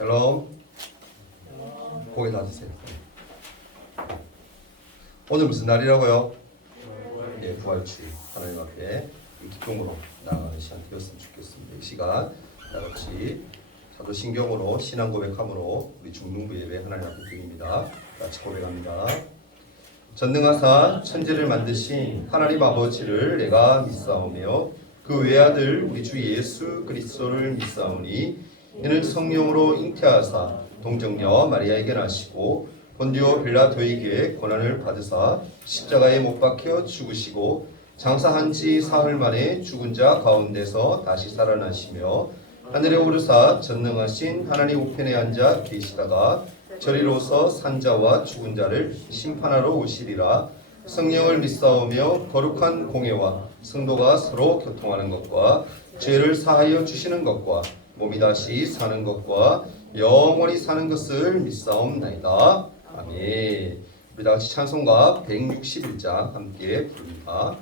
샬롬. 고개 닫으세요. 오늘 무슨 날이라고요? 예, 부활주일. 하나님 앞에 기쁨으로 나아가는 시간 되었으면 좋겠습니다. 이 시간 다같이 사도신경으로 신앙 고백함으로 우리 중등부 예배 하나님 앞에 드립니다. 같이 고백합니다. 전능하사 천지를 만드신 하나님 아버지를 내가 믿사오며 그 외아들 우리 주 예수 그리스도를 믿사오니 이는 성령으로 잉태하사 동정녀 마리아에게 나시고 본디오 빌라도에게 고난을 받으사 십자가에 못 박혀 죽으시고 장사한 지 사흘 만에 죽은 자 가운데서 다시 살아나시며 하늘에 오르사 전능하신 하나님 우편에 앉아 계시다가 저리로서 산자와 죽은 자를 심판하러 오시리라. 성령을 믿사오며 거룩한 공예와 성도가 서로 교통하는 것과 죄를 사하여 주시는 것과 몸이 다시 사는 것과 영원히 사는 것을 믿사옵나이다. 아멘. 우리 다같이 찬송가 161장 함께 부릅니다.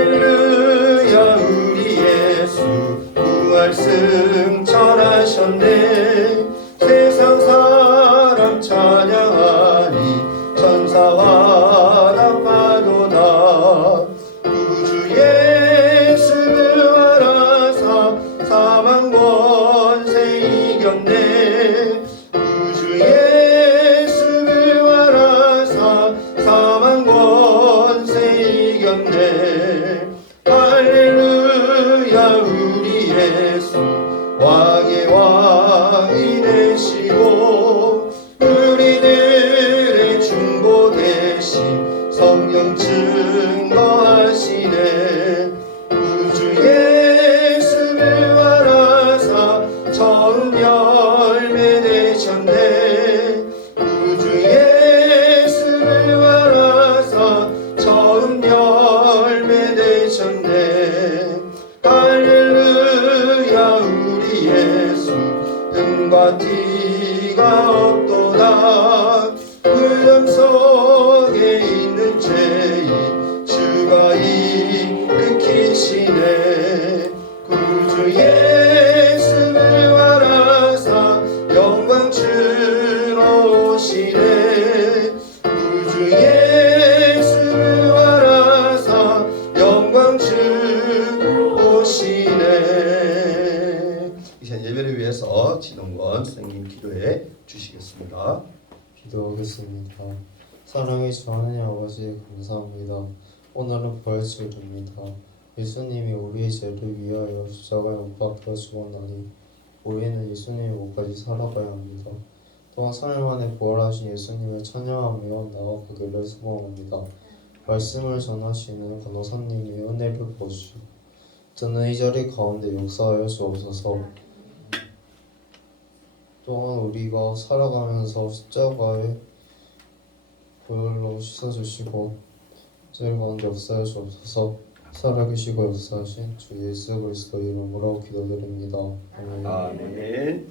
할렐루야 우리 예수 부활 승천하셨네. 세상 사람 찬양하니 천사와 나파도다. 구주 예수 부활하사 사망 권세 이겼네. 구주 예수 부활하사 사망 권세 이겼네. 할렐루야 우리 예수 왕의 왕이 되시고 우리들의 중보 대신 성령 증거하시네. 구주 예수 부활하사 처음 열매 되셨네. 구주 예수 부활하사 처음 열매 되셨네. 할렐루야 우리 예수 흠과 티가 없도다. 구름 속에 있는 죄인 주가 일으키시네. 구주 예수 부활하사 영광 주러 오시네. 구주 예수 부활하사 영광 주러 오시네. 이제 예배를 위해서 진흥권 선생님 기도해 주시겠습니다. 기도하겠습니다. 사랑의 주 하나님 아버지 감사합니다. 오늘은 부활주일입니다. 예수님이 우리의 죄를 위하여 십자가에 못 박혀 죽었나니 우리는 예수님의 목까지 살아가야 합니다. 또한 3일 만에 부활하신 예수님을 찬양하며 나아가기를 소망합니다. 말씀을 전하시는 간호사님의 은혜를 부어주시고 저는 이 자리 가운데 역사하여 주옵소서. 또한 우리가 살아가면서 십자가에 보혈로 씻어주시고 저희 가운데 역사하여 주옵소서. 살아계시고 역사하신 주 예수 그리스도 이름으로 기도드립니다. 아멘. 아멘.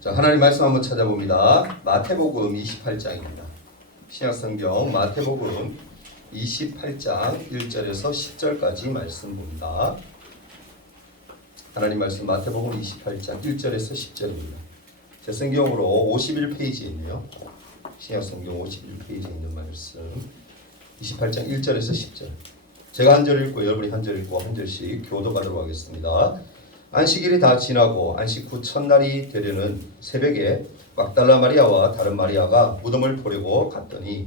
자, 하나님 말씀 한번 찾아봅니다. 마태복음 28장입니다. 신약성경 마태복음 28장 1절에서 10절까지 말씀 봅니다. 하나님 말씀 마태복음 28장 1절에서 10절입니다. 제 성경으로 51페이지에 있네요. 신약성경 51페이지에 있는 말씀 28장 1절에서 10절. 제가 한 절 읽고 여러분이 한 절 읽고 한 절씩 교도하도록 하겠습니다. 안식일이 다 지나고 안식 후 첫날이 되려는 새벽에 막달라 마리아와 다른 마리아가 무덤을 보려고 갔더니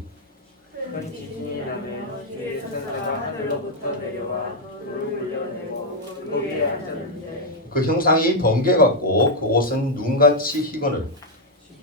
큰 지진이 나며 주의 천사가 하늘로부터 내려와 돌을 굴려내고 그 위에 앉았는데 그 형상이 번개 같고 그 옷은 눈같이 희거늘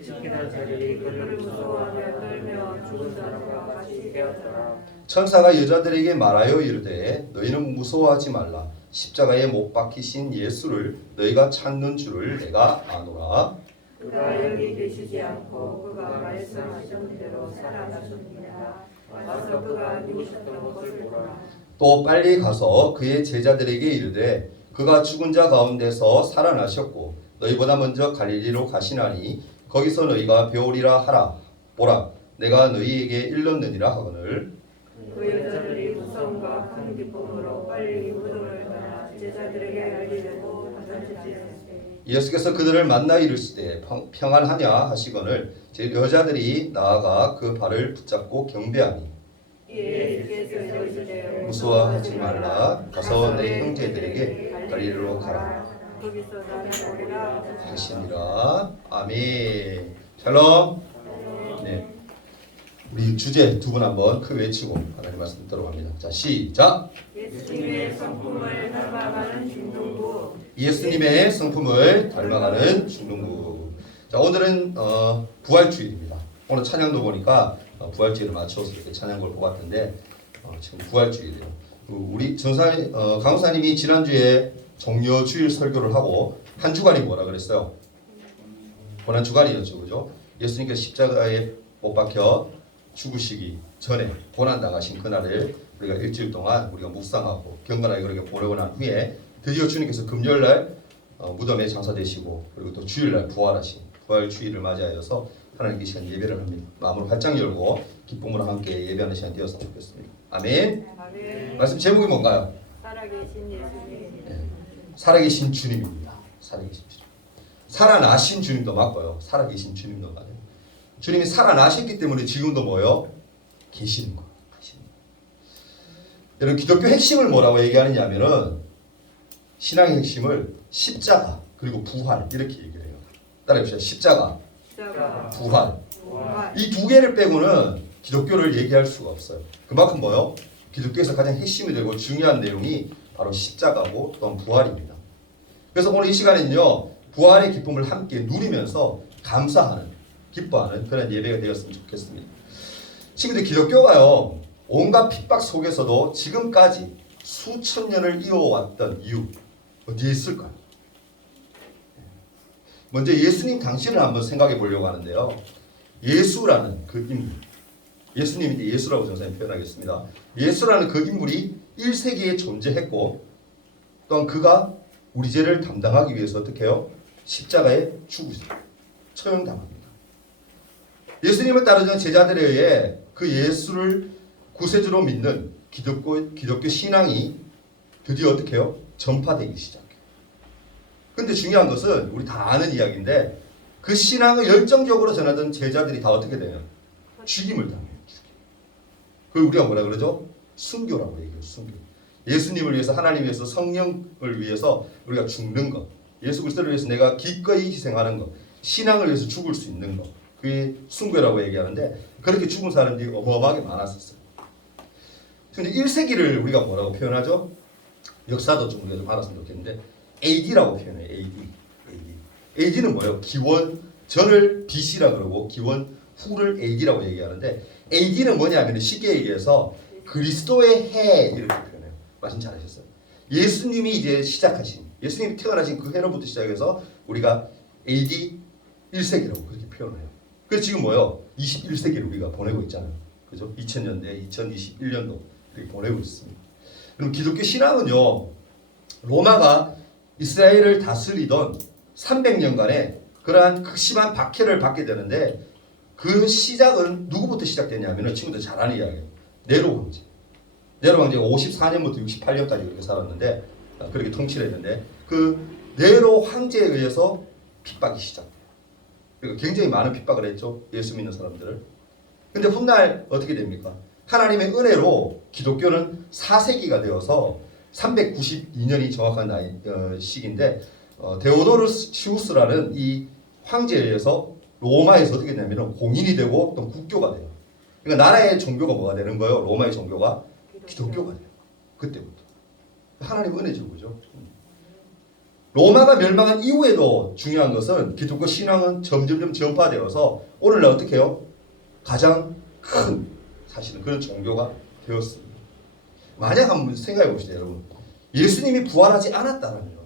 지키는 자들이 그를 무서워하며 떨며 죽은 사람과 같이 깨었더라. 천사가 여자들에게 말하여 이르되 너희는 무서워하지 말라. 십자가에 못 박히신 예수를 너희가 찾는 줄을 내가 아노라. 그가 여기 계시지 않고 그가 말씀하신 대로 살아나셨느니라. 와서 그가 누우셨던 것을 보라. 또 빨리 가서 그의 제자들에게 이르되 그가 죽은 자 가운데서 살아나셨고 너희보다 먼저 갈릴리로 가시나니 거기서 너희가 배우리라 하라. 보라, 내가 너희에게 일렀느니라 하거늘. 그 여자들이 무서움과 큰 기쁨으로 빨리 무덤을 떠나 제자들에게 알리려고 단단지지했으니 예수께서 그들을 만나 이르시되 평안하냐 하시거늘 제 여자들이 나아가 그 발을 붙잡고 경배하니 이에 예수께서 이르시되 무서워하지 말라. 가서 내 형제들에게 갈릴리로 가라 거기서 나를 보리라 하시니라. 아멘. 샬롬. 네. 우리 주제 두 분 한번 크게 외치고 하나님 말씀 듣도록 합니다. 자, 시작. 예수님의 성품을 닮아가는 중등부 예수님의 성품을 닮아가는 중등부. 자, 오늘은 부활주일입니다. 오늘 찬양도 보니까 부활주일을 맞춰서 이렇게 찬양을 뽑았던데 지금 부활주일이에요. 우리 강호사님이 지난주에 종려주일 설교를 하고 한 주간이 뭐라 그랬어요? 고난 주간이었죠, 그죠? 예수님께서 십자가에 못 박혀 죽으시기 전에 고난 당하신 그날을 우리가 일주일 동안 우리가 묵상하고 경건하게 그렇게 보내고 난 후에 드디어 주님께서 금요일날 무덤에 장사되시고 그리고 또 주일날 부활하신 부활주일을 맞이하여서 하나님께 시간 예배를 합니다. 마음을 활짝 열고 기쁨으로 함께 예배하는 시간 되었으면 좋겠습니다. 아멘. 아멘. 말씀 제목이 뭔가요? 살아계신 예수님 네. 살아계신 주님입니다. 살아계신 주님. 살아나신 주님도 맞고요. 살아계신 주님도 맞아요. 주님이 살아나셨기 때문에 지금도 뭐요? 계시는 거예요. 여러분 기독교 핵심을 뭐라고 얘기하느냐 하면은 신앙의 핵심을 십자가 그리고 부활 이렇게 얘기를 해요. 따라해봅시다. 십자가, 십자가 부활. 부활 이 두 개를 빼고는 기독교를 얘기할 수가 없어요. 그만큼 뭐요? 기독교에서 가장 핵심이 되고 중요한 내용이 바로 십자가고 또한 부활입니다. 그래서 오늘 이 시간에는요. 부활의 기쁨을 함께 누리면서 감사하는, 기뻐하는 그런 예배가 되었으면 좋겠습니다. 친구들 기독교가요. 온갖 핍박 속에서도 지금까지 수천 년을 이어왔던 이유 어디에 있을까요? 먼저 예수님 당신을 한번 생각해 보려고 하는데요. 예수라는 그 인물, 예수님이 예수라고 저는 표현하겠습니다. 예수라는 그 인물이 1세기에 존재했고 또한 그가 우리 죄를 담당하기 위해서 어떻게 해요? 십자가에 죽으시죠. 처형당합니다. 예수님을 따르는 제자들에 의해 그 예수를 구세주로 믿는 기독교 신앙이 드디어 어떻게 해요? 전파되기 시작해요. 근데 중요한 것은 우리 다 아는 이야기인데 그 신앙을 열정적으로 전하던 제자들이 다 어떻게 돼요? 죽임을 당해요. 그걸 우리가 뭐라 그러죠? 순교라고 얘기해요. 순교. 예수님을 위해서 하나님 위해서 성령을 위해서 우리가 죽는 것. 예수 그리스도를 위해서 내가 기꺼이 희생하는 것. 신앙을 위해서 죽을 수 있는 것. 그게 순교라고 얘기하는데 그렇게 죽은 사람들이 어마어마하게 많았었어요. 근데 1세기를 우리가 뭐라고 표현하죠? 역사도 좀 우리가 좀 알았으면 좋겠는데 AD라고 표현해요. AD는 뭐예요? 기원 전을 BC라 그러고 기원 후를 AD라고 얘기하는데 AD는 뭐냐면 쉽게 얘기해서 그리스도의 해 이렇게 표현해요. 말씀 잘하셨어요. 예수님이 이제 시작하신 예수님이 태어나신 그 해로부터 시작해서 우리가 AD 1세기라고 그렇게 표현해요. 그래서 지금 뭐요? 21세기를 우리가 보내고 있잖아요. 그죠? 2000년대, 2021년도 이렇게 보내고 있습니다. 그럼 기독교 신앙은요. 로마가 이스라엘을 다스리던 300년간의 그러한 극심한 박해를 받게 되는데 그 시작은 누구부터 시작되냐면 친구들 잘 아는 이야기예요. 네로 황제. 네로 황제가 54년부터 68년까지 그렇게 살았는데 그렇게 통치를 했는데 그 네로 황제에 의해서 핍박이 시작돼요. 그리고 굉장히 많은 핍박을 했죠. 예수 믿는 사람들을. 근데 훗날 어떻게 됩니까? 하나님의 은혜로 기독교는 4세기가 되어서 392년이 정확한 시기인데 데오도르시우스라는 이 황제에 의해서 로마에서 어떻게 되냐면 공인이 되고 또 국교가 돼요. 그러니까 나라의 종교가 뭐가 되는 거예요? 로마의 종교가 기독교가 돼요. 그때부터. 하나님 은혜죠. 그죠? 로마가 멸망한 이후에도 중요한 것은 기독교 신앙은 점점점 전파되어서 오늘날 어떻게 해요? 가장 큰 사실은 그런 종교가 되었습니다. 만약 한번 생각해 봅시다, 여러분. 예수님이 부활하지 않았다라면,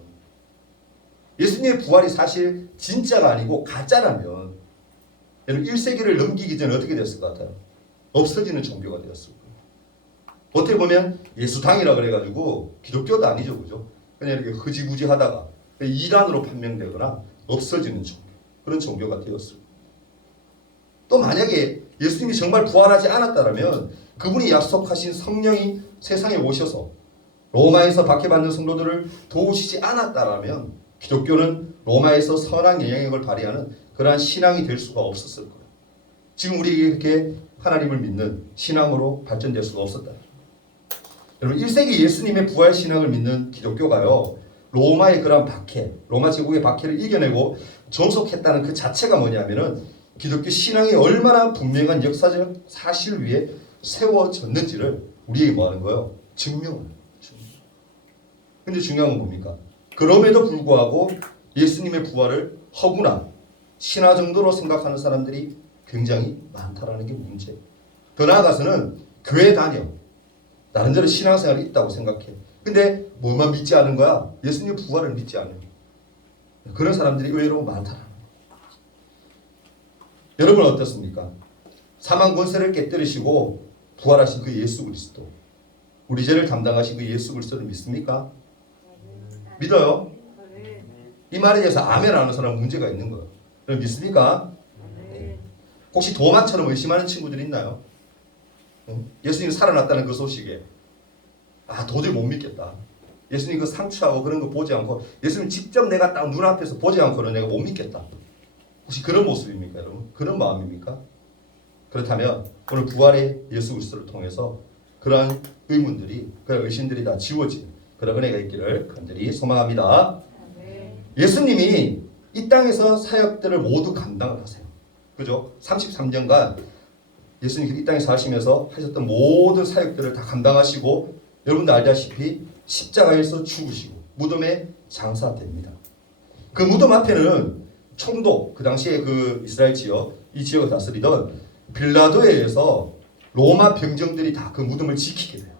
예수님의 부활이 사실 진짜가 아니고 가짜라면, 여러분 1세기를 넘기기 전에 어떻게 됐을 것 같아요? 없어지는 종교가 되었을 거예요. 어떻게 보면 예수당이라 그래가지고 기독교도 아니죠, 그죠? 그냥 이렇게 흐지부지 하다가 이단으로 판명되거나 없어지는 종교, 그런 종교가 되었을 거예요. 또 만약에 예수님이 정말 부활하지 않았다면 그분이 약속하신 성령이 세상에 오셔서 로마에서 박해받는 성도들을 도우시지 않았다면 기독교는 로마에서 선한 영향력을 발휘하는 그러한 신앙이 될 수가 없었을 거예요. 지금 우리에게 그렇게 하나님을 믿는 신앙으로 발전될 수가 없었다. 여러분 1세기 예수님의 부활 신앙을 믿는 기독교가요. 로마의 그러한 박해, 로마 제국의 박해를 이겨내고 존속했다는 그 자체가 뭐냐면은 기독교 신앙이 얼마나 분명한 역사적 사실 위에 세워졌는지를 우리에게 뭐 하는 거예요? 증명하는 거예요. 근데 중요한 건 뭡니까? 그럼에도 불구하고 예수님의 부활을 허구나 신화 정도로 생각하는 사람들이 굉장히 많다라는 게 문제예요. 더 나아가서는 교회 다녀. 나름대로 신앙생활이 있다고 생각해. 근데 뭐만 믿지 않은 거야? 예수님의 부활을 믿지 않아요. 그런 사람들이 의외로 많다라는 거예요. 여러분 어떻습니까? 사망 권세를 깨뜨리시고 부활하신 그 예수 그리스도, 우리 죄를 담당하신 그 예수 그리스도를 믿습니까? 믿어요? 이 말에 대해서 아멘 하는 사람은 문제가 있는 거예요. 여러분 믿습니까? 혹시 도마처럼 의심하는 친구들이 있나요? 예수님이 살아났다는 그 소식에 도저히 못 믿겠다. 예수님 그 상처하고 그런 거 보지 않고 예수님 직접 내가 딱 눈앞에서 보지 않고는 내가 못 믿겠다. 혹시 그런 모습입니까 여러분? 그런 마음입니까? 그렇다면 오늘 부활의 예수 그리스도를 통해서 그러한 의문들이, 그런 의심들이 다 지워지는 그런 은혜가 있기를 간절히 소망합니다. 예수님이 이 땅에서 사역들을 모두 감당을 하세요. 그죠? 33년간 예수님이 이 땅에서 하시면서 하셨던 모든 사역들을 다 감당하시고 여러분들 알다시피 십자가에서 죽으시고 무덤에 장사됩니다. 그 무덤 앞에는 총독, 그 당시에 그 이스라엘 지역, 이 지역을 다스리던 빌라도에 의해서 로마 병정들이 다 그 무덤을 지키게 돼요.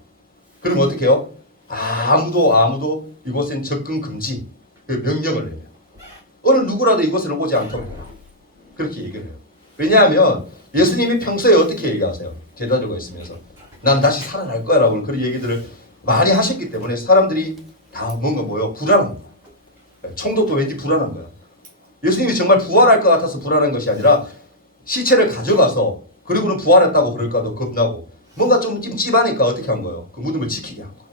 그럼 어떻게 해요? 아무도 이곳엔 접근 금지 그 명령을 내요. 어느 누구라도 이곳으로 오지 않도록 그렇게 얘기를 해요. 왜냐하면 예수님이 평소에 어떻게 얘기하세요? 제자들과 있으면서 난 다시 살아날 거야 라고 그런 얘기들을 많이 하셨기 때문에 사람들이 다 뭔가 불안한 거야. 총독도 왠지 불안한 거야. 예수님이 정말 부활할 것 같아서 불안한 것이 아니라 시체를 가져가서 그리고는 부활했다고 그럴까도 겁나고 뭔가 좀 찜찜하니까 어떻게 한 거예요? 그 무덤을 지키게 한 거예요.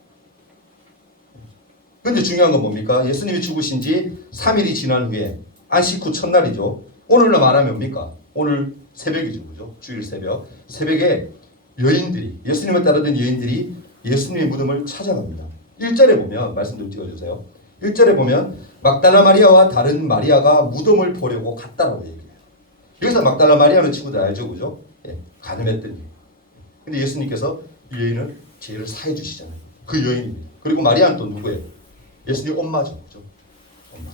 근데 중요한 건 뭡니까? 예수님이 죽으신 지 3일이 지난 후에 안식 후 첫날이죠. 오늘로 말하면 뭡니까? 오늘 새벽이죠. 그죠? 주일 새벽. 새벽에 여인들이, 예수님을 따르던 여인들이 예수님의 무덤을 찾아갑니다. 1절에 보면, 말씀 좀 찍어주세요. 1절에 보면 막달라 마리아와 다른 마리아가 무덤을 보려고 갔다라고 얘기해요. 여기서 막달라 마리아는 친구들 알죠? 그죠? 예, 가늠했던 여인. 근데 예수님께서 이 여인을 죄를 사해 주시잖아요. 그 여인입니다. 그리고 마리아는 또 누구예요? 예수님 엄마죠. 그죠? 엄마.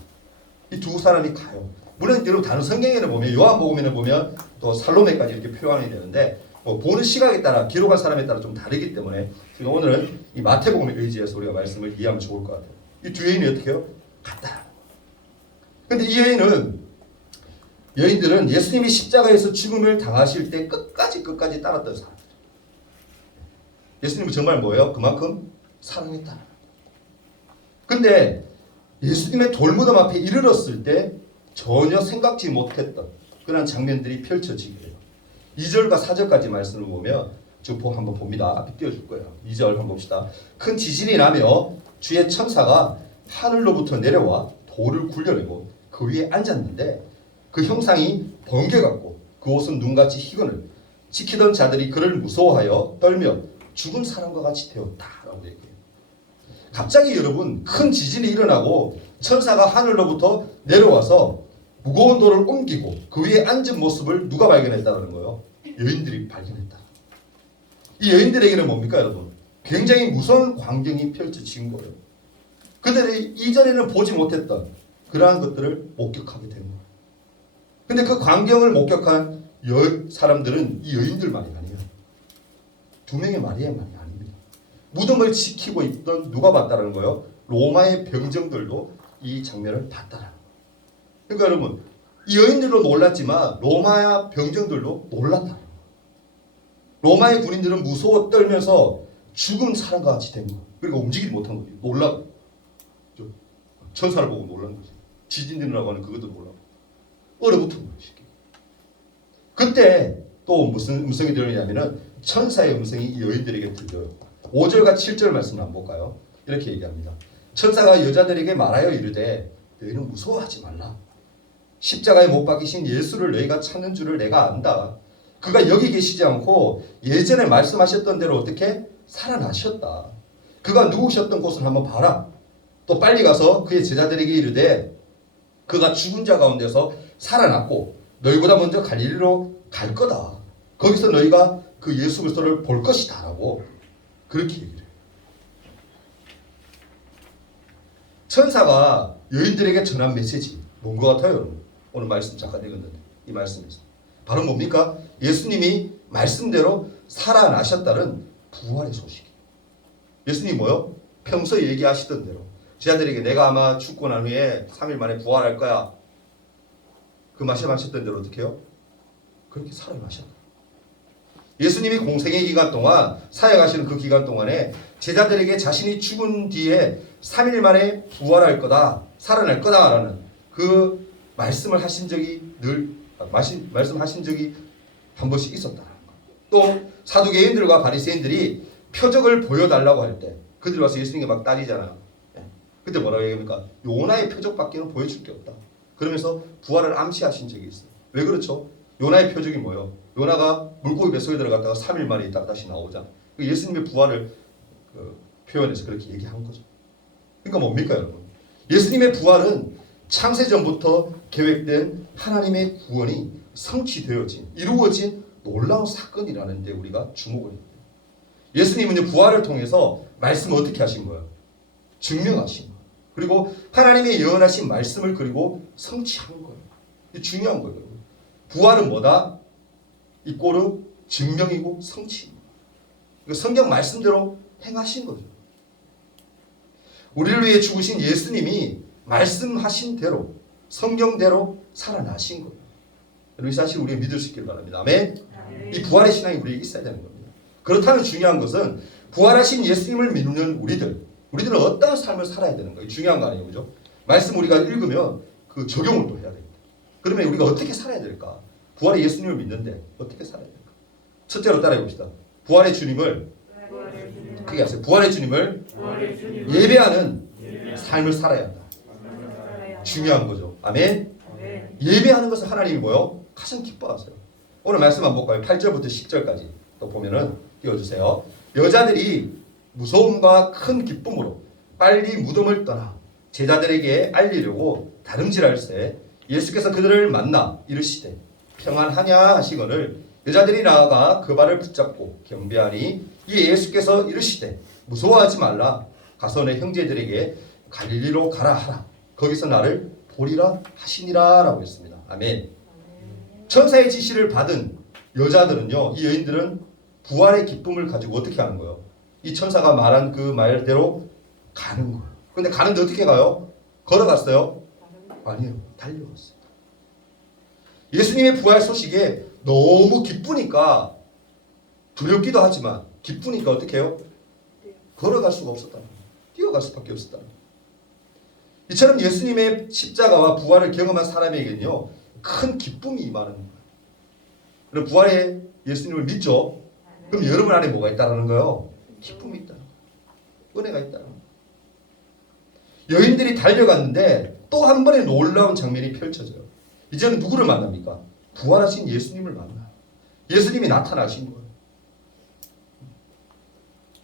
이 두 사람이 가요. 물론 여러분 다른 성경에는 보면 요한복음에는 보면 또 살로메까지 이렇게 표현이 되는데 보는 시각에 따라 기록한 사람에 따라 좀 다르기 때문에 지금 오늘은 이 마태복음에 의지해서 우리가 말씀을 이해하면 좋을 것 같아요. 이 두 여인이 어떻게 해요? 갔다. 근데 이 여인들은 예수님이 십자가에서 죽음을 당하실 때 끝까지 따랐던 사람들. 예수님은 정말 뭐예요? 그만큼 사랑했다. 근데 예수님의 돌무덤 앞에 이르렀을 때 전혀 생각지 못했던 그런 장면들이 펼쳐지게 돼요. 2절과 4절까지 말씀을 보면 주포 한번 봅니다. 앞에 띄워줄 거예요. 2절 한번 봅시다. 큰 지진이 나며 주의 천사가 하늘로부터 내려와 돌을 굴려내고 그 위에 앉았는데 그 형상이 번개 같고 그 옷은 눈같이 희건을 지키던 자들이 그를 무서워하여 떨며 죽은 사람과 같이 되었다라고 얘기해요. 갑자기 여러분 큰 지진이 일어나고 천사가 하늘로부터 내려와서 무거운 돌을 옮기고 그 위에 앉은 모습을 누가 발견했다는 거예요? 여인들이 발견했다. 이 여인들에게는 뭡니까 여러분? 굉장히 무서운 광경이 펼쳐진 거예요. 그들이 이전에는 보지 못했던 그러한 것들을 목격하게 된 거예요. 근데 그 광경을 목격한 사람들은 이 여인들만이 아니에요. 두 명의 마리아만이 아닙니다. 무덤을 지키고 있던 누가 봤다는 거예요? 로마의 병정들도 이 장면을 봤다라는 거예요. 그러니까 여러분 이 여인들도 놀랐지만 로마 병정들도 놀랐다는 거예요. 로마의 군인들은 무서워 떨면서 죽은 사람과 같이 된 거예요. 그러니까 움직이지 못한 거예요. 놀라고 천사를 보고 놀란 거죠. 지진 일어나고 하는 그것도 놀라고 얼어붙은 거예요. 그때 또 무슨 음성이 들리냐면은 천사의 음성이 이 여인들에게 들려요. 5절과 7절 말씀을 한번 볼까요? 이렇게 얘기합니다. 천사가 여자들에게 말하여 이르되 너희는 무서워하지 말라. 십자가에 못 박히신 예수를 너희가 찾는 줄을 내가 안다. 그가 여기 계시지 않고 예전에 말씀하셨던 대로 어떻게 살아나셨다. 그가 누우셨던 곳을 한번 봐라. 또 빨리 가서 그의 제자들에게 이르되 그가 죽은 자 가운데서 살아났고 너희보다 먼저 갈릴리로 갈 거다. 거기서 너희가 그 예수 그리스도를 볼 것이다 라고 그렇게 얘기를 해요. 천사가 여인들에게 전한 메시지 뭔 것 같아요 여러분? 오늘 말씀 잠깐 읽었는데 이 말씀에서 바로 뭡니까? 예수님이 말씀대로 살아나셨다는 부활의 소식이에요. 예수님이 뭐요? 평소에 얘기하시던 대로 제자들에게 내가 아마 죽고 난 후에 3일 만에 부활할 거야. 그 말씀하셨던 대로 어떻게 해요? 그렇게 살아나셨다. 예수님이 공생의 기간 동안 사역하시는 그 기간 동안에 제자들에게 자신이 죽은 뒤에 3일 만에 부활할 거다, 살아날 거다라는 그 말씀을 하신 적이 말씀하신 적이 한 번씩 있었다는 거. 또 사두개인들과 바리새인들이 표적을 보여달라고 할 때 그들이 와서 예수님께 막 따지잖아요. 그때 뭐라고 얘기합니까? 요나의 표적밖에는 보여줄 게 없다. 그러면서 부활을 암시하신 적이 있어요. 왜 그렇죠? 요나의 표적이 뭐예요? 요나가 물고기 뱃속에 들어갔다가 3일 만에 있다가 다시 나오자. 예수님의 부활을 표현해서 그렇게 얘기한 거죠. 그러니까 뭡니까 여러분? 예수님의 부활은 창세전부터 계획된 하나님의 구원이 성취되어진, 이루어진 놀라운 사건이라는 데 우리가 주목을 해야 돼요. 예수님은 부활을 통해서 말씀을 어떻게 하신 거예요? 증명하신 거예요. 그리고 하나님의 예언하신 말씀을 그리고 성취한 거예요. 이게 중요한 거예요. 부활은 뭐다? 이꼬르 증명이고 성취입니다. 성경 말씀대로 행하신 거죠. 우리를 위해 죽으신 예수님이 말씀하신 대로 성경대로 살아나신 거예요. 이 사실 우리가 믿을 수 있기를 바랍니다. 아멘. 이 부활의 신앙이 우리에게 있어야 되는 겁니다. 그렇다면 중요한 것은 부활하신 예수님을 믿는 우리들은 어떤 삶을 살아야 되는 거예요. 중요한 거 아니에요, 그죠? 말씀 우리가 읽으면 그 적용을 또 해야 됩니다. 그러면 우리가 어떻게 살아야 될까? 부활의 예수님을 믿는데 어떻게 살아야 될까? 첫째로 따라해 봅시다. 부활의 주님을 크게 하세요. 부활의 주님을 예배하는 삶을 살아야 한다. 중요한 거죠. 아멘. 예배하는 것을 하나님이 뭐요? 가장 기뻐하세요. 오늘 말씀 한번 볼까요? 8절부터 10절까지 또 보면은 띄워주세요. 여자들이 무서움과 큰 기쁨으로 빨리 무덤을 떠나 제자들에게 알리려고 다름질할새 예수께서 그들을 만나 이르시되 평안하냐 하시거늘 여자들이 나아가 그 발을 붙잡고 경배하니 이에 예수께서 이르시되 무서워하지 말라 가서 내 형제들에게 갈릴리로 가라 하라 거기서 나를 보리라 하시니라 라고 했습니다. 아멘. 천사의 지시를 받은 여자들은요, 이 여인들은 부활의 기쁨을 가지고 어떻게 하는 거예요? 이 천사가 말한 그 말대로 가는 거예요. 근데 가는데 어떻게 가요? 걸어갔어요? 아니요, 달려갔어요. 예수님의 부활 소식에 너무 기쁘니까 두렵기도 하지만 기쁘니까 어떻게 해요? 걸어갈 수가 없었다. 뛰어갈 수밖에 없었다. 이처럼 예수님의 십자가와 부활을 경험한 사람에게는요 큰 기쁨이 임하는 거예요. 그럼 부활의 예수님을 믿죠? 그럼 여러분 안에 뭐가 있다는 거예요? 기쁨이 있다는 거예요. 은혜가 있다는 거예요. 여인들이 달려갔는데 또 한 번의 놀라운 장면이 펼쳐져요. 이제는 누구를 만납니까? 부활하신 예수님을 만나요. 예수님이 나타나신 거예요.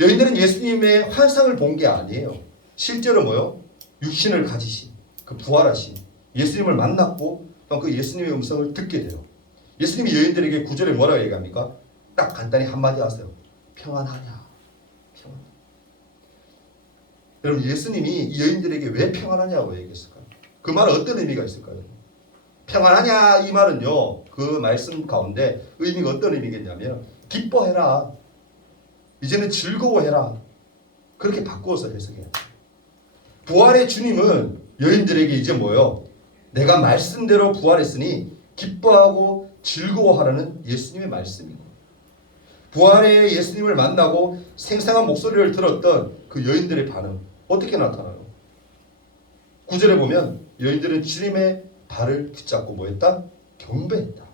여인들은 예수님의 환상을 본 게 아니에요. 실제로 뭐요? 육신을 가지신 그 부활하신 예수님을 만났고 또 그 예수님의 음성을 듣게 돼요. 예수님이 여인들에게 9절에 뭐라고 얘기합니까? 딱 간단히 한마디 하세요. 평안하냐? 평안. 여러분 예수님이 이 여인들에게 왜 평안하냐고 얘기했을까요? 그 말은 어떤 의미가 있을까요? 평안하냐 이 말은요 그 말씀 가운데 의미가 어떤 의미겠냐면 기뻐해라. 이제는 즐거워해라. 그렇게 바꾸어서 해석해요. 부활의 주님은 여인들에게 이제 뭐예요? 내가 말씀대로 부활했으니 기뻐하고 즐거워하라는 예수님의 말씀이고 부활의 예수님을 만나고 생생한 목소리를 들었던 그 여인들의 반응 어떻게 나타나요? 9절에 보면 여인들은 주님의 발을 붙잡고 뭐했다? 경배했다.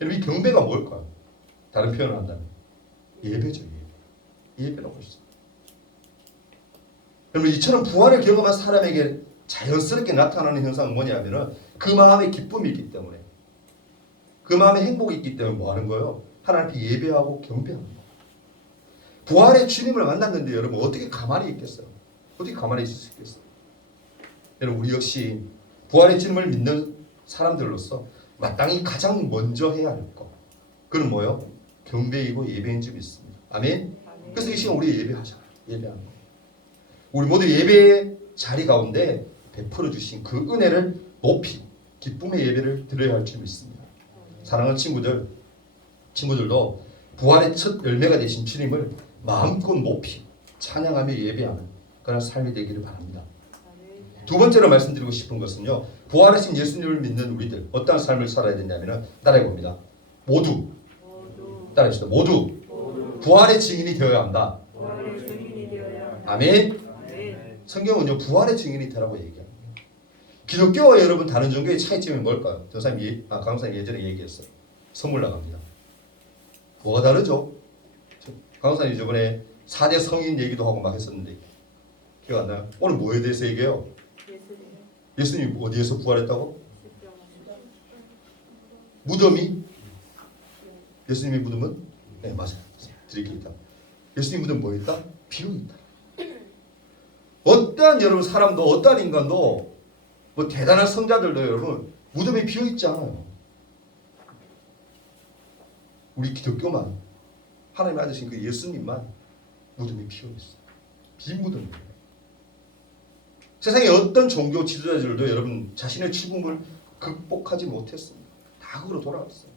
여러분 이 경배가 뭘까요? 다른 표현을 한다면 예배죠. 예배라고 했어요. 여러분 이처럼 부활을 경험한 사람에게 자연스럽게 나타나는 현상은 뭐냐면은 그 마음에 기쁨이 있기 때문에, 그 마음에 행복이 있기 때문에 뭐 하는 거예요? 하나님께 예배하고 경배하는 거예요. 부활의 주님을 만났는데 여러분 어떻게 가만히 있겠어요? 어떻게 가만히 있을 수 있겠어요? 여러분 우리 역시 부활의 주님을 믿는 사람들로서 마땅히 가장 먼저 해야 할 것, 그건 뭐예요? 경배이고 예배인 줄 믿습니다. 아멘. 그래서 이 시간 우리 예배하잖아요. 예배하는 거. 우리 모두 예배의 자리 가운데 베풀어 주신 그 은혜를 높이 기쁨의 예배를 드려야 할 줄 믿습니다. 사랑하는 친구들도 부활의 첫 열매가 되신 주님을 마음껏 높이 찬양하며 예배하는 그런 삶이 되기를 바랍니다. 두 번째로 말씀드리고 싶은 것은요, 부활하신 예수님을 믿는 우리들 어떤 삶을 살아야 되냐면 따라해 봅니다. 모두 따라합시다. 모두 부활의 증인이 되어야 한다. 아멘. 성경은요 부활의 증인이 되라고 얘기합니다. 기독교와 여러분 다른 종교의 차이점이 뭘까요? 강사님 예전에 얘기했어요. 선물 나갑니다. 뭐가 다르죠? 강사님 저번에 4대 성인 얘기도 하고 막 했었는데 기억 안 나요? 오늘 뭐에 대해서 얘기해요? 예수님 어디에서 부활했다고? 무덤이? 예수님의 무덤은? 네 맞아요. 드릴게 있다. 예수님 무덤 뭐 있다? 비어 있다. 어떠한 여러분 사람도 어떠한 인간도 뭐 대단한 성자들도 여러분 무덤이 비어 있지 않아요. 우리 기독교만 하나님 아드신 그 예수님만 무덤이 비어 있어요. 빈 무덤이에요. 세상의 어떤 종교 지도자들도 여러분 자신의 죽음을 극복하지 못했습니다. 다 그로 돌아갔어요.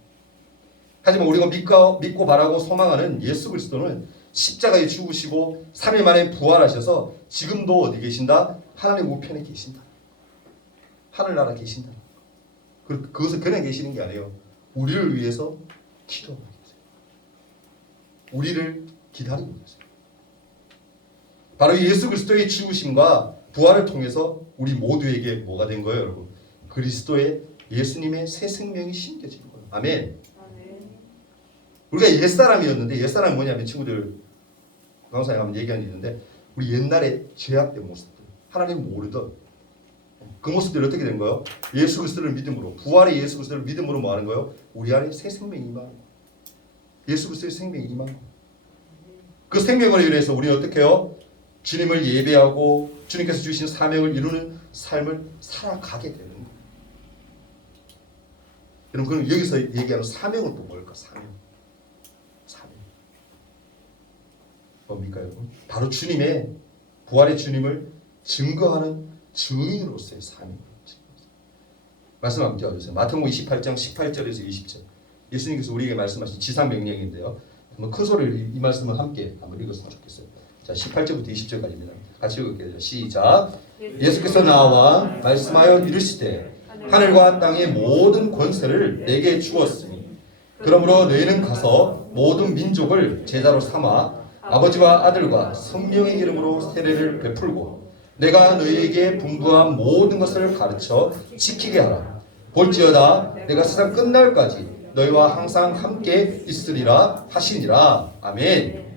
하지만 우리가 믿고 바라고 소망하는 예수 그리스도는 십자가에 죽으시고 3일 만에 부활하셔서 지금도 어디 계신다? 하나님 우편에 계신다. 하늘나라 계신다. 그것을 그냥 계시는 게 아니에요. 우리를 위해서 기도하고 계세요. 우리를 기다리고 계세요. 바로 예수 그리스도의 죽으심과 부활을 통해서 우리 모두에게 뭐가 된 거예요, 여러분? 그리스도의 예수님의 새 생명이 심겨진 거예요. 아멘. 우리가 옛사람이었는데, 옛사람이 뭐냐면 친구들 강사님 한번 얘기한 게 있는데, 우리 옛날에 죄악된 모습들, 하나님 모르던 그 모습들이 어떻게 된 거예요? 예수 그리스도를 믿음으로, 부활의 예수 그리스도를 믿음으로 뭐 하는 거예요? 우리 안에 새 생명이 임하는 거예요. 예수 그리스도의 생명이 임하는 거예요. 그 생명을 인해서 우리는 어떻게 해요? 주님을 예배하고 주님께서 주신 사명을 이루는 삶을 살아가게 되는 거예요. 여러분, 그럼 여기서 얘기하는 사명은 또 뭘까? 사명. 뭡니까 여러분? 바로 주님의 부활의 주님을 증거하는 증인으로서의 사명입니다. 말씀 한번 띄워주세요. 마태복음 28장 18절에서 20절. 예수님께서 우리에게 말씀하신 지상명령인데요. 한번 큰 소리로 이 말씀을 함께 한번 읽었으면 좋겠어요. 자, 18절부터 20절까지입니다. 같이 읽을게요. 시작. 예수께서 나와 말씀하여 이르시되 하늘과 땅의 모든 권세를 내게 주었으니 그러므로 너희는 가서 모든 민족을 제자로 삼아 아버지와 아들과 성령의 이름으로 세례를 베풀고 내가 너희에게 분부한 모든 것을 가르쳐 지키게 하라. 볼지어다 내가 세상 끝날까지 너희와 항상 함께 있으리라 하시니라. 아멘.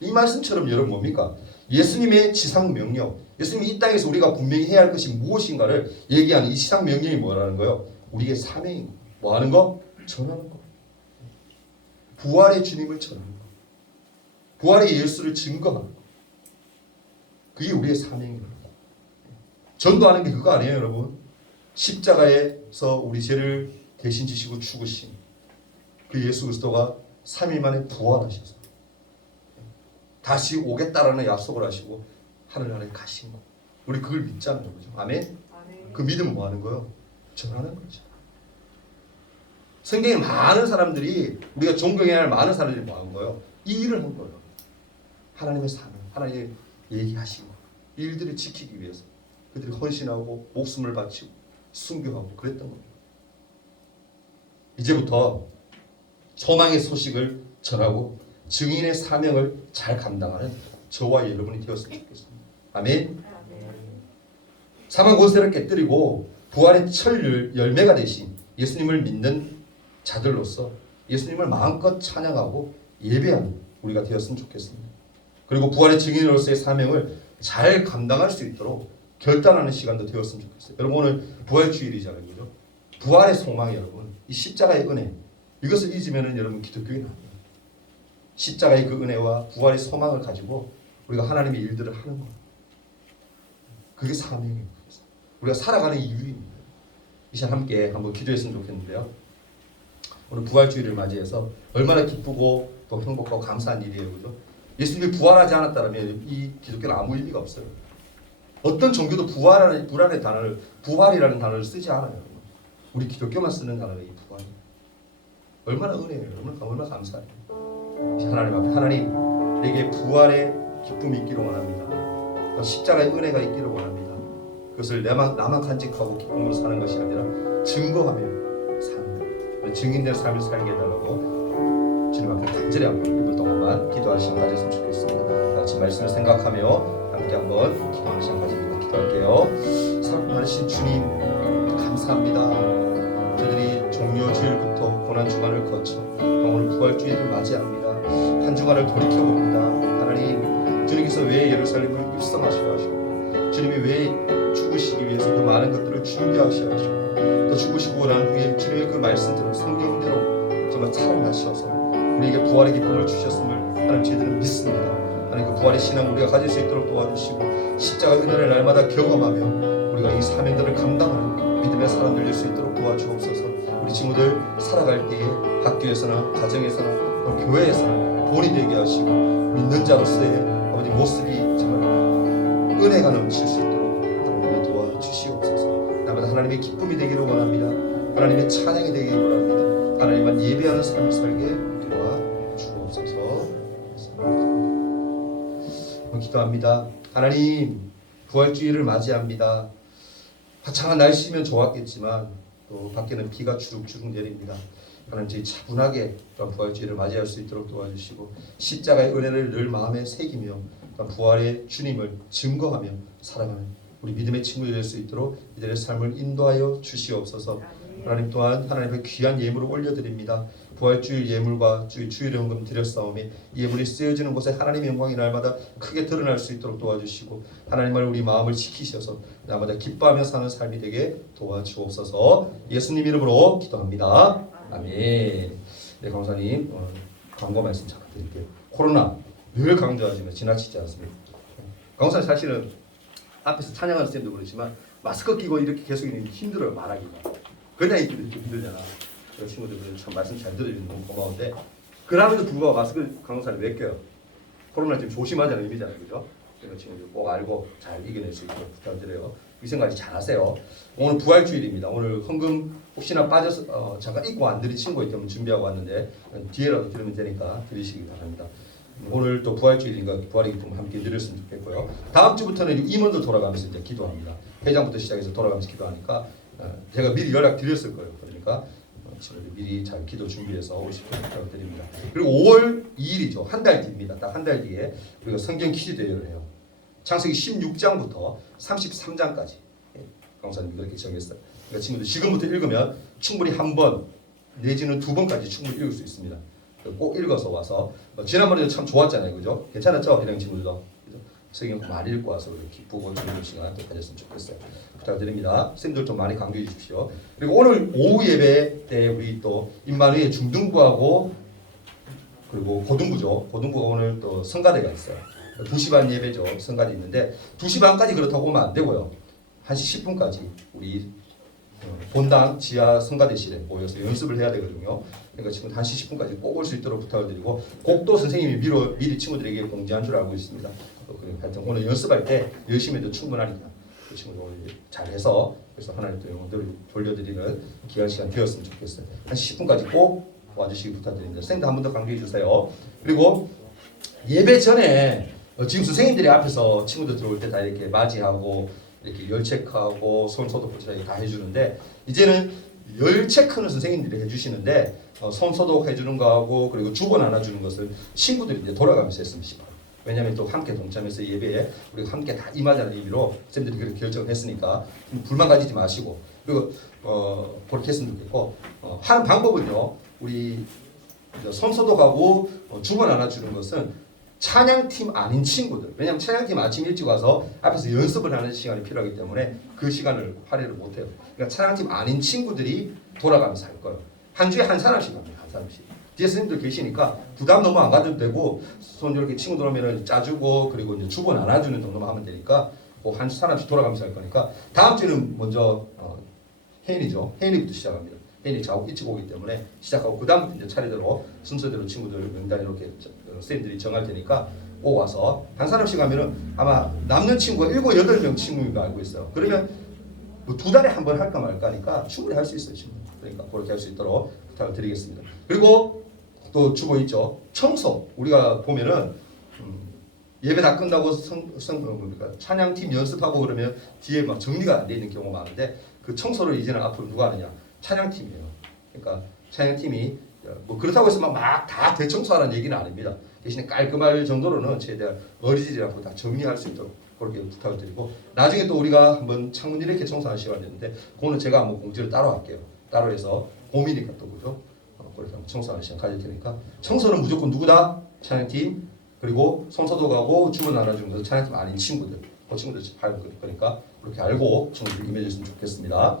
이 말씀처럼 여러분 뭡니까? 예수님의 지상명령, 예수님이 이 땅에서 우리가 분명히 해야 할 것이 무엇인가를 얘기하는 이 지상명령이 뭐라는 거예요? 우리의 사명인 거. 뭐 하는 거? 전하는 거. 부활의 주님을 전하는 거. 부활의 예수를 증거하는 거. 그게 우리의 사명입니다. 전도하는 게 그거 아니에요, 여러분? 십자가에서 우리 죄를 대신 지시고 죽으신 그 예수 그리스도가 3일 만에 부활하셔서 다시 오겠다라는 약속을 하시고 하늘나라에 가신 거. 우리 그걸 믿잖아요, 그죠? 아멘? 그 믿음은 뭐 하는 거예요? 전하는 거죠. 성경에 많은 사람들이, 우리가 존경해야 할 많은 사람들이 뭐 하는 거예요? 이 일을 한 거예요. 하나님의 사명, 하나님의 얘기하시고 이 일들을 지키기 위해서 그들이 헌신하고 목숨을 바치고 순교하고 그랬던 겁니다. 이제부터 소망의 소식을 전하고 증인의 사명을 잘 감당하는 저와 여러분이 되었으면 좋겠습니다. 아멘. 사망 권세를 깨뜨리고 부활의 첫 열매가 되신 예수님을 믿는 자들로서 예수님을 마음껏 찬양하고 예배하는 우리가 되었으면 좋겠습니다. 그리고 부활의 증인으로서의 사명을 잘 감당할 수 있도록 결단하는 시간도 되었으면 좋겠어요. 여러분 오늘 부활주일이잖아요. 그죠? 부활의 소망이 여러분 이 십자가의 은혜 이것을 잊으면 여러분 기독교인이 아니에요. 십자가의 그 은혜와 부활의 소망을 가지고 우리가 하나님의 일들을 하는 거예요. 그게 사명이에요. 우리가 살아가는 이유입니다. 이 시간 함께 한번 기도했으면 좋겠는데요. 오늘 부활주일을 맞이해서 얼마나 기쁘고 또 행복하고 감사한 일이에요. 그죠? 예수님이 부활하지 않았다면 이 기독교는 아무 의미가 없어요. 어떤 종교도 부활이라는 단어를 쓰지 않아요. 우리 기독교만 쓰는 단어는 이 부활. 얼마나 은혜예요. 얼마나 감사해요. 하나님 앞에 하나님 내게 부활의 기쁨이 있기를 원합니다. 십자가의 은혜가 있기를 원합니다. 그것을 나만 간직하고 기쁨으로 사는 것이 아니라 증거하며 사는 증인된 삶을 살게 해달라고 주님 앞에 간절히 한번 1분 동안만 기도할 시간 가졌으면 좋겠습니다. 같이 말씀을 생각하며 함께 한번 기도하는 시간 가집니다. 기도할게요. 사랑 많으신 주님 감사합니다. 저들이 종료주일부터 고난주간을 거쳐 오늘 부활주일을 맞이합니다. 한 주간을 돌이켜봅니다. 하나님 주님께서 왜 예루살렘을 입성하셔야 하시고 주님이 왜 죽으시기 위해서 그 많은 것들을 준비하셔야 하시고 또 죽으시고 난 후에 주님의 그 말씀대로 성경대로 정말 살아나셔서 우리에게 부활의 기쁨을 주셨음을 하나님 저희들은 믿습니다. 하나님 그 부활의 신앙을 우리가 가질 수 있도록 도와주시고 십자가 은혜를 날마다 경험하며 우리가 이 사명들을 감당하는 믿음의 사람들 될 수 있도록 도와주옵소서. 우리 친구들 살아갈 때에 학교에서나 가정에서나 또 교회에서나 본이 되게 하시고 믿는 자로서의 아버지 모습이 정말 은혜가 넘칠 수 있도록 하나님을 도와주시옵소서. 날마다 하나님의 기쁨이 되기를 원합니다. 하나님의 찬양이 되기를 원합니다. 하나님만 예배하는 삶을 살게 도와주옵소서. 기도합니다. 하나님 부활주일을 맞이합니다. 화창한 날씨면 좋았겠지만 또 밖에는 비가 주룩주룩 내립니다. 하나님 저희 차분하게 부활주일을 맞이할 수 있도록 도와주시고 십자가의 은혜를 늘 마음에 새기며 부활의 주님을 증거하며 살아가는 우리 믿음의 친구들 될 수 있도록 이들의 삶을 인도하여 주시옵소서. 하나님 또한 하나님의 귀한 예물을 올려드립니다. 부활주일 예물과 주일 헌금 드렸사오매 이 예물이 쓰여지는 곳에 하나님의 영광이 날마다 크게 드러날 수 있도록 도와주시고 하나님만 우리 마음을 지키셔서 날마다 기뻐하며 사는 삶이 되게 도와주옵소서. 예수님 이름으로 기도합니다. 아멘. 네, 강사님 광고 말씀 잠깐 드릴게요. 코로나 늘 강조하지만 지나치지 않습니다. 강사님 사실은 앞에서 찬양하는 쌤도 그렇지만 마스크 끼고 이렇게 계속 있는 게 힘들어요. 말하기가. 그냥 있기도 이렇게 힘들잖아. 친구들 참 말씀 잘 들어주는 너무 고마운데 그럼에도 불구하고 마스크 강사를 왜 껴요? 코로나 지금 조심하자는 의미잖아요. 그죠? 그래서 친구들 꼭 알고 잘 이겨낼 수 있도록 부탁드려요. 위생관리 잘 하세요. 오늘 부활주일입니다. 오늘 헌금 혹시나 빠져서 잠깐 잊고 안 드린 친구 있다면 준비하고 왔는데 뒤에라도 들으면 되니까 드리시기 바랍니다. 오늘 또 부활주일이니까 부활의 기쁨을 함께 누렸으면 좋겠고요. 다음 주부터는 임원들 돌아가면서 이제 기도합니다. 회장부터 시작해서 돌아가면서 기도하니까 제가 미리 연락 드렸을 거예요. 그러니까 친구들 미리 잘 기도 준비해서 오시도록 부탁드립니다. 그리고 5월 2일이죠. 한 달 뒤입니다. 딱 한 달 뒤에 우리가 성경 퀴즈 대회를 해요. 창세기 16장부터 33장까지 강사님이 그렇게 정했어요. 그러니까 친구들 지금부터 읽으면 충분히 한 번 내지는 두 번까지 충분히 읽을 수 있습니다. 꼭 읽어서 와서 지난번에도 참 좋았잖아요. 그죠? 괜찮았죠? 회장 친구들도 성경 많이 읽고 와서 기쁘고 즐거운 시간 또 가졌으면 좋겠어요. 부탁드립니다. 선생님들 좀 많이 강조해 주십시오. 그리고 오늘 오후 예배 때 우리 또 임마누엘 중등부하고 그리고 고등부죠. 고등부가 오늘 또 성가대가 있어요. 2시 반 예배죠. 성가대 있는데 2시 반까지 그렇다고 오면 안 되고요. 1시 10분까지 우리 본당 지하 성가대실에 모여서 연습을 해야 되거든요. 그러니까 지금 1시 10분까지 꼭 올 수 있도록 부탁을 드리고 곡도 선생님이 미리 친구들에게 공지한 줄 알고 있습니다. 하여튼 오늘 연습할 때 열심히 해도 충분하니까 그 친구들 오늘 잘해서 그래서 하나님 또 영혼들을 돌려드리는 귀한 시간 되었으면 좋겠어요. 1시 10분까지 꼭 와주시기 부탁드립니다. 선생님도 한 번 더 강조해 주세요. 그리고 예배 전에 지금 선생님들이 앞에서 친구들 들어올 때 다 이렇게 맞이하고 이렇게 열 체크하고 손 소독 다 해주는데 이제는 열 체크는 선생님들이 해주시는데 손 소독 해주는 거하고 그리고 주번 안아주는 것을 친구들이 이제 돌아가면서 했으면 싶어요. 왜냐하면 또 함께 동참해서 예배에 우리가 함께 다 임하자는 의미로 선생님들이 그렇게 결정을 했으니까 불만 가지지 마시고 그리고 그렇게 했으면 좋겠고 하는 방법은요. 우리 성소독하고 주문 안아주는 것은 찬양팀 아닌 친구들, 왜냐하면 찬양팀 아침 일찍 와서 앞에서 연습을 하는 시간이 필요하기 때문에 그 시간을 할애를 못해요. 그러니까 찬양팀 아닌 친구들이 돌아가면서 할 거예요. 한 주에 한 사람씩 합니다. 한 사람씩. 뒤에 스님들 계시니까 부담 너무 안 가져도 되고 손 이렇게 친구들 오면 짜주고 그리고 이제 주문 안아주는 정도만 하면 되니까 한 사람씩 돌아가면서 할 거니까 다음 주는 먼저 혜인이죠. 혜인이부터 시작합니다. 혜인이 자고 일찍 오기 때문에 시작하고 그 다음부터 이제 차례대로 순서대로 친구들 명단 이렇게 선생님들이 정할 테니까 꼭 와서 한 사람씩 하면은 아마 남는 친구가 7, 8명 친구인 거 알고 있어요. 그러면 뭐 2달에 한 번 할까 말까니까 충분히 할 수 있어요. 친구. 그러니까 그렇게 할 수 있도록 부탁을 드리겠습니다. 그리고 또 주보 있죠. 청소. 우리가 보면은 예배 다 끝나고 찬양팀 연습하고 그러면 뒤에 막 정리가 안 돼 있는 경우가 많은데 그 청소를 이제는 앞으로 누가 하느냐? 찬양팀이에요. 그러니까 찬양팀이 뭐 그렇다고 해서 막 다 대청소하라는 얘기는 아닙니다. 대신에 깔끔할 정도로는 최대한 어리지리하고 다 정리할 수 있도록 그렇게 부탁을 드리고 나중에 또 우리가 한번 창문 이렇게 청소하는 시간이 있는데 그거는 제가 한번 공지를 따로 할게요. 따로 해서 봄이니까 또 그죠? 그렇게 한번 청소하는 시간 가질 테니까 청소는 무조건 누구다? 찬양팀 그리고 성서도가고 주문 나눠주는 것은 찬양팀 아닌 친구들 그 친구들 할 거니까 그렇게 알고 친구들 임해줬으면 좋겠습니다.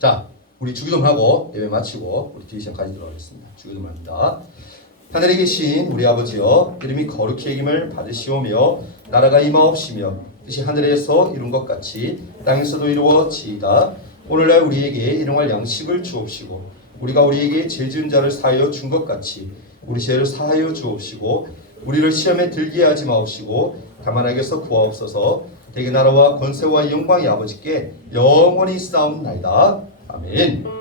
자, 우리 주기도문 하고 예배 마치고 우리 뒤에 시간 가지도록 하겠습니다. 주기도문 합니다. 하늘에 계신 우리 아버지여 이름이 거룩히 여김을 받으시오며 나라가 임하옵시며 뜻이 하늘에서 이룬 것 같이 땅에서도 이루어지이다. 오늘날 우리에게 일용할 양식을 주옵시고 우리가 우리에게 죄 지은 자를 사하여 준 것 같이 우리 죄를 사하여 주옵시고 우리를 시험에 들게 하지 마옵시고 다만 악에서 구하옵소서. 대개 나라와 권세와 영광이 아버지께 영원히 쌓옵나이다. 아멘.